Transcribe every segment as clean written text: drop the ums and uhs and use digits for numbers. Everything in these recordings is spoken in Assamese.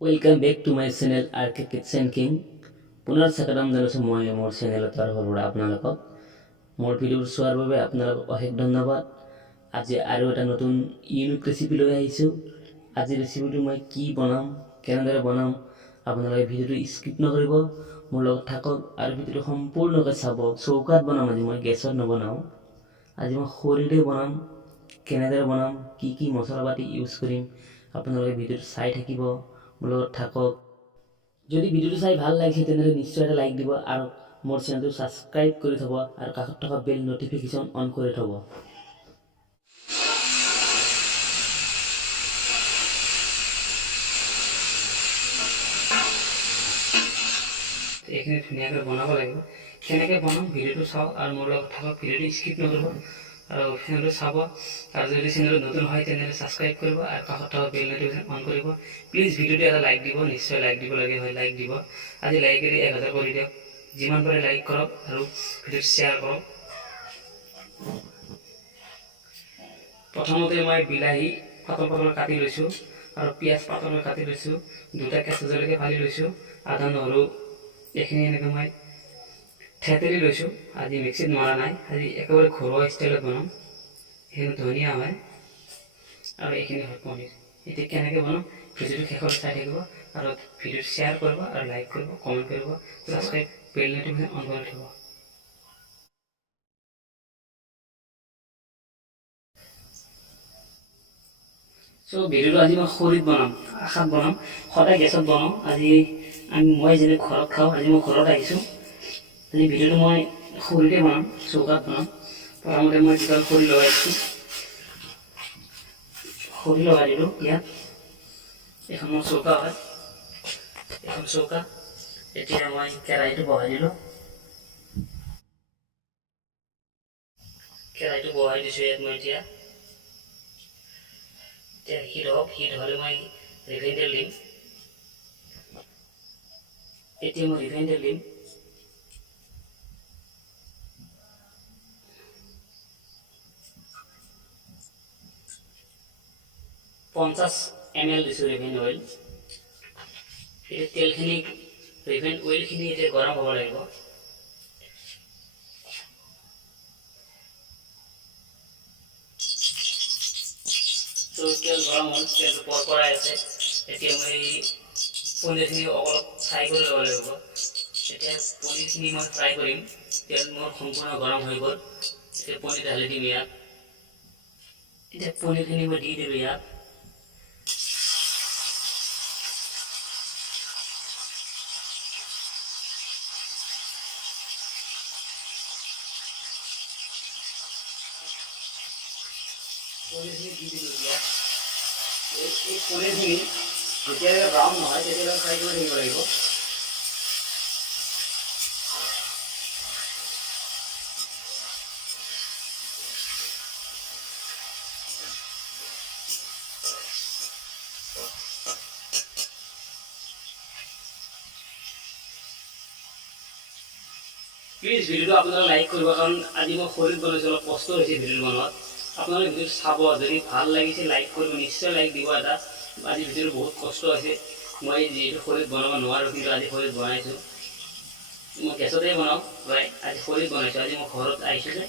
Welcome back to my channel RK Kitchen King. পুনৰ স্বাগতম জনাইছোঁ মই মোৰ চেনেলৰ তৰফৰ পৰা আপোনালোকক। মোৰ ভিডিঅ' চোৱাৰ বাবে আপোনালোকক অশেষ ধন্যবাদ। আজি আৰু এটা নতুন ইউনিক ৰেচিপি লৈ আহিছোঁ। আজি ৰেচিপিটো মই কি বনাম, কেনেদৰে বনাম, আপোনালোকে ভিডিঅ'টো স্কিপ নকৰিব, মোৰ লগত থাকক আৰু ভিডিঅ'টো সম্পূৰ্ণকৈ চাব। চৌকাত বনাম আজি, মই গেছত নবনাওঁ। আজি মই খৰিৰে বনাম। কেনেদৰে বনাম, কি মছলা পাতি ইউজ কৰিম, আপোনালোকে ভিডিঅ'টো চাই থাকিব, মোৰ লগত থাকক। যদি ভিডিঅ'টো চাই ভাল লাগিছে তেনেহ'লে নিশ্চয় এটা লাইক দিব আৰু মোৰ চেনেলটো ছাবস্ক্ৰাইব কৰি থ'ব আৰু কাষত থকা বেল নটিফিকেশ্যন অন কৰি থ'ব। এইখিনি ধুনীয়াকৈ বনাব লাগিব। কেনেকৈ বনাম ভিডিঅ'টো চাওক আৰু মোৰ লগত থাকক, ভিডিঅ'টো স্কিপ নকৰিব আৰু চেনেলটো চাব। আৰু যদি চেনেলটো নতুন হয় তেনেহ'লে ছাবস্ক্ৰাইব কৰিব আৰু কাষত থকা বেল নটিফিকেশ্যন অন কৰিব। প্লিজ ভিডিঅ'টো এটা লাইক দিব, নিশ্চয় লাইক দিব লাগে হয়, লাইক দিব। আজি লাইকেৰে 1000 কৰি দিয়ক। যিমান পাৰে লাইক কৰক আৰু ভিডিঅ'টো শ্বেয়াৰ কৰক। প্ৰথমতে মই বিলাহী পাতল পাতল কাটি লৈছোঁ আৰু পিঁয়াজ পাতলকৈ কাটি লৈছোঁ, 2টা কেঁচা জলকীয়া ফালি লৈছোঁ, আদা নহৰু এইখিনি এনেকৈ মই থেতেলি লৈছোঁ। আজি মিক্সিত মৰা নাই, আজি একেবাৰে ঘৰুৱা ষ্টাইলত বনাম। সেইখিনি ধনিয়া হয় আৰু এইখিনি হয় পনীৰ। এতিয়া কেনেকৈ বনাম ভিডিঅ'টো শেষলৈ চাই থাকিব আৰু ভিডিঅ'টো শ্বেয়াৰ কৰিব আৰু লাইক কৰিব, কমেণ্ট কৰিব, ছাবস্ক্ৰাইব বেল নটিফিকেশ্যন অন কৰি থ'ব। ভিডিঅ'টো আজি মই খৰিত বনাম, আশাত বনাম। সদায় গেছত বনাওঁ, আজি মই যেনে ঘৰত খাওঁ, আজি মই ঘৰত আহিছোঁ। আজি ভিডিঅ'টো মই খৰিতে বনাম, চৌকাত বনাম। প্ৰথমতে মই দুডাল খৰি লগাই দিছোঁ, খৰি লগাই দিলোঁ ইয়াত। এখন মোৰ চৌকা হয়, এখন চৌকা। এতিয়া মই কেৰাহীটো বহাই দিলোঁ, কেৰাহীটো বহাই দিছোঁ ইয়াত মই। এতিয়া হিট হওক, হিট হ'লে মই ৰিফাইন তেল দিম। এতিয়া মই ৰিফাইন তেল দিম। $50 ml দিছোঁ ৰিফাইন অইল। এতিয়া তেলখিনি, ৰিফাইন অইলখিনি এতিয়া গৰম হ'ব লাগিব। তেল গৰম হ'ল, তেলটো পৰপৰাই আছে। এতিয়া মই পনীৰখিনি অলপ ফ্ৰাই কৰি ল'ব লাগিব। এতিয়া পনীৰখিনি মই ফ্ৰাই কৰিম। তেল মোৰ সম্পূৰ্ণ গৰম হৈ গ'ল। এতিয়া পনীৰ ঢালি দিম ইয়াত। এতিয়া পনীৰখিনি মই দি দিলোঁ ইয়াত। পনীৰখিনি দি দিলোঁ ইয়াত। এই পনীৰখিনি যেতিয়ালৈকে ব্ৰাউন নহয় তেতিয়ালৈকে ফ্ৰাই কৰি থাকিব লাগিব। প্লিজ ভিডিঅ'টো আপোনালোকে লাইক কৰিব, কাৰণ আজি মই খৰিত বনাইছোঁ, অলপ কষ্ট হৈছে ভিডিঅ'টো বনোৱাত। আপোনালোকে ভিডিঅ'টো চাব, যদি ভাল লাগিছে লাইক কৰিব, নিশ্চয় লাইক দিব এটা। আজি ভিডিঅ'টো বহুত কষ্ট হৈছে, মই যিহেতু খৰিত বনাব নোৱাৰোঁ, কিন্তু আজি খৰিত বনাইছোঁ। মই গেছতে বনাওঁ প্ৰায়, আজি খৰিত বনাইছোঁ। আজি মই ঘৰত আহিছোঁ যে।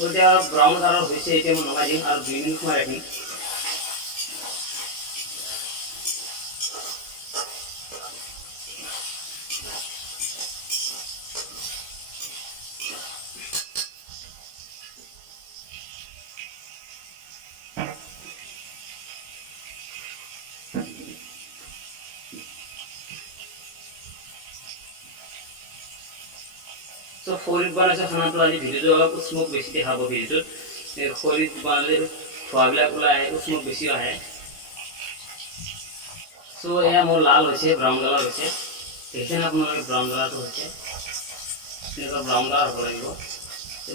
মোৰ এতিয়া ব্ৰাউন কালাৰ হৈছে, এতিয়া মই নমাই দিম আৰু 2 মিনিট সময় ৰাখিম। খৰিত বনাইছোঁ খানাটো। আজি ভিডিঅ'টো অলপ স্মক বেছি দেখাব ভিডিঅ'টোত। খৰিত বনালে খোৱাবিলাক ওলাই আহে, স্মক বেছি আহে। এয়া মোৰ লাল হৈছে, ব্ৰাউন কালাৰ হৈছে। দেখিছেনে আপোনালোকে ব্ৰাউন কালাৰটো হৈছে? এনেকুৱা ব্ৰাউন কালাৰ হ'ব লাগিব।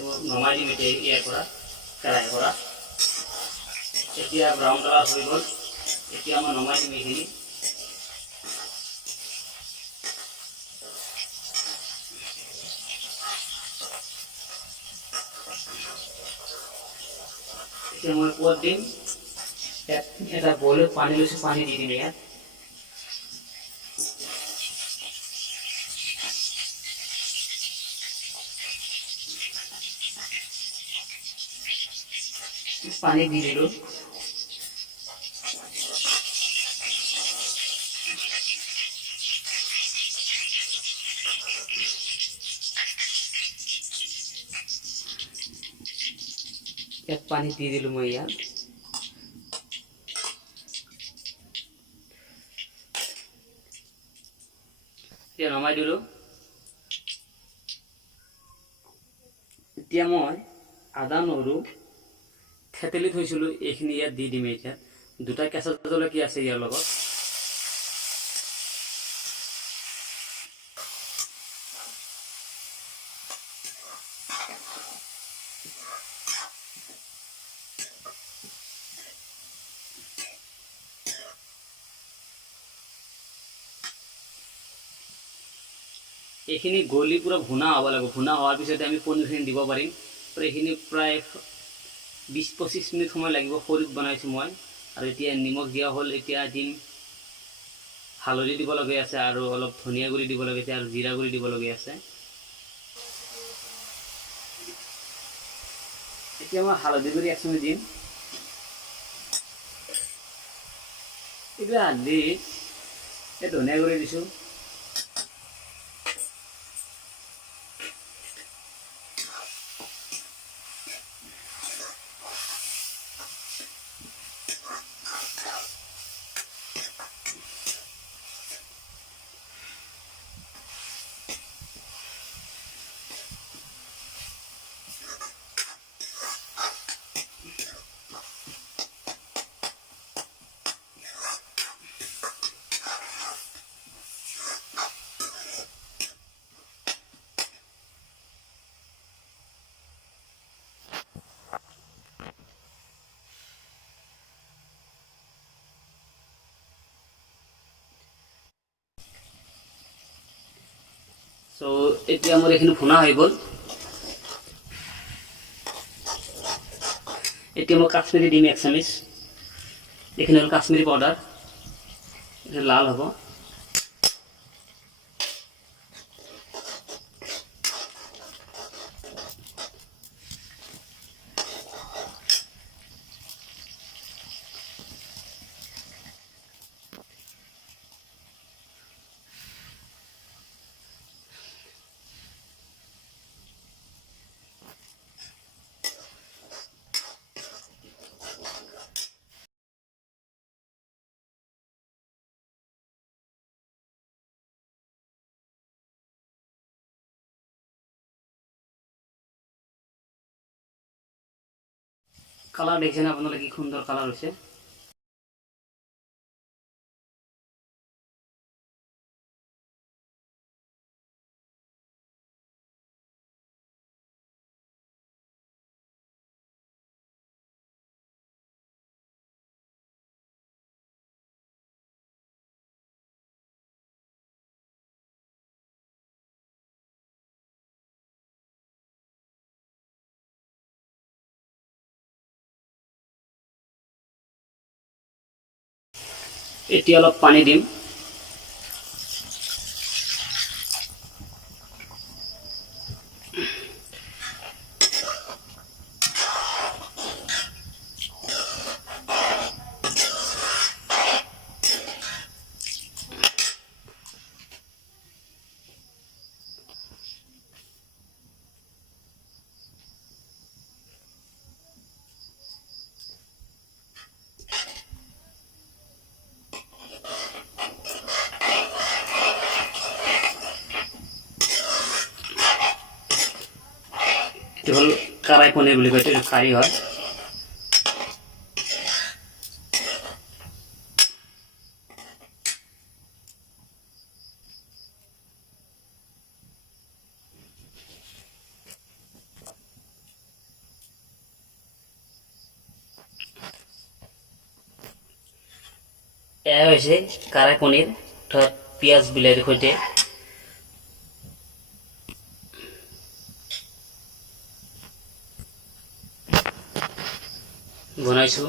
মই নমাই দিম এতিয়া ইয়াৰ পৰা, কেৰাহীৰ পৰা। এতিয়া ব্ৰাউন কালাৰ হৈ গ'ল। এতিয়া মই নমাই দিম এইখিনি। এতিয়া মই পদ দিম এটা বইলত পানী লৈছোঁ পানী দি দিম ইয়াত পানী দি দিলোঁ ইয়াত পানী দি দিলোঁ মই ইয়াত এতিয়া নমাই দিলোঁ এতিয়া মই আদা নহৰু থেতেলি থৈছিলোঁ এইখিনি ইয়াত দি দিম এতিয়া দুটা কেঁচা জলকীয়া আছে ইয়াৰ লগত এইখিনি গলি পুৰা ভুনা হ'ব লাগিব ভুনা হোৱাৰ পিছতে আমি পনীৰখিনি দিব পাৰিম তো এইখিনি প্ৰায় 20-25 মিনিট সময় লাগিব খৰিত বনাইছোঁ মই আৰু এতিয়া নিমখ দিয়া হ'ল এতিয়া দিম হালধি দিব লগা আছে আৰু অলপ ধনিয়া গুড়ি দিব লগা আছে আৰু জিৰা গুড়ি দিব লগা আছে এতিয়া মই হালধি গুড়ি একচুৱেলি দিম এতিয়া দি এই ধনিয়া গুড়ি দিছোঁ সো এতিয়া মোৰ এইখিনি ভুনা হৈ গ'ল এতিয়া মই কাশ্মীৰী দিম 1 চামুচ এইখিনি হ'ল কাশ্মীৰী পাউডাৰ লাল হ'ব কালাৰ দেখিছেনে আপোনালোকে কি সুন্দৰ কালাৰ হৈছে এতিয়া অলপ পানী দিম এটো হল কাৰাই পনীৰ বুলি কয় এটো কাৰি হয় এয়া হৈছে কাৰাই পনীৰ অৰ্থাৎ পিঁয়াজ বিলাহীৰ সৈতে বনাইছোঁ।